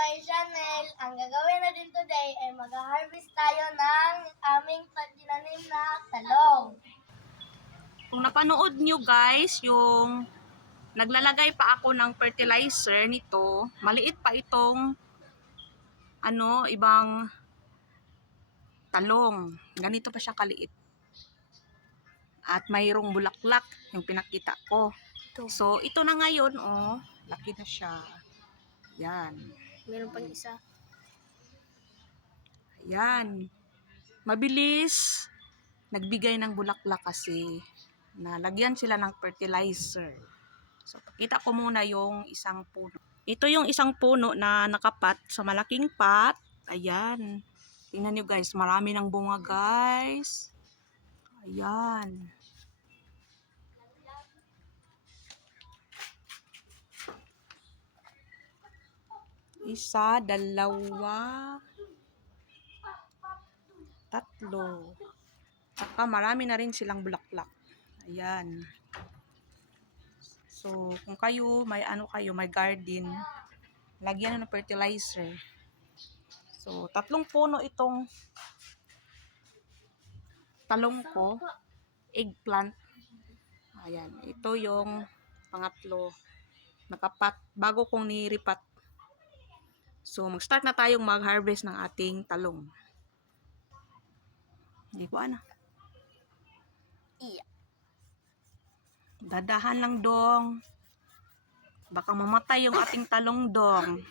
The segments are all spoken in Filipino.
my channel. Ang gagawin natin today ay mag-harvest tayo ng aming tinanim na talong. Kung napanood nyo guys, yung naglalagay pa ako ng fertilizer nito, maliit pa itong ibang talong. Ganito pa siya kaliit. At mayroong bulaklak yung pinakita ko. So, ito na ngayon, laki na siya. Yan. Meron pang isa. Ayan. Mabilis nagbigay ng bulaklak kasi nalagyan sila ng fertilizer. So, pakita ko muna yung isang puno. Ito yung isang puno na nakapat sa malaking pot. Ayan. Tingnan nyo guys, marami ng bunga guys. Ayan. Isa, dalawa, tatlo. Saka marami na rin silang bulaklak. Ayan. So, kung kayo, may garden, lagyan na ng fertilizer. So, 3 puno itong talong ko. Eggplant. Ayan. Ito yung pangatlo. Nakapat. Bago kong niripat. So, mag-start na tayong mag-harvest ng ating talong. Hindi ko Iya. Dadahan lang dong. Baka mamatay yung ating talong dong.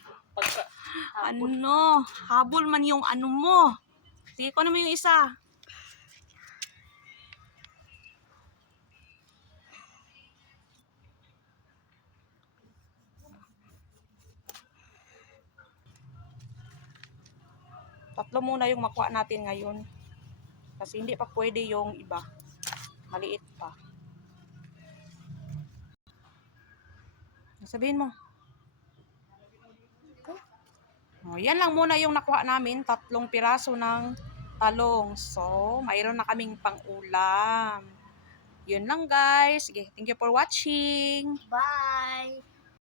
Habol man yung mo. Sige ko naman yung isa. Tatlo muna yung makuha natin ngayon. Kasi hindi pa pwede yung iba. Maliit pa. Sabihin mo. Yan lang muna yung nakuha namin. 3 piraso ng talong. So, mayroon na kaming pang-ulam. Yun lang guys. Sige, thank you for watching. Bye!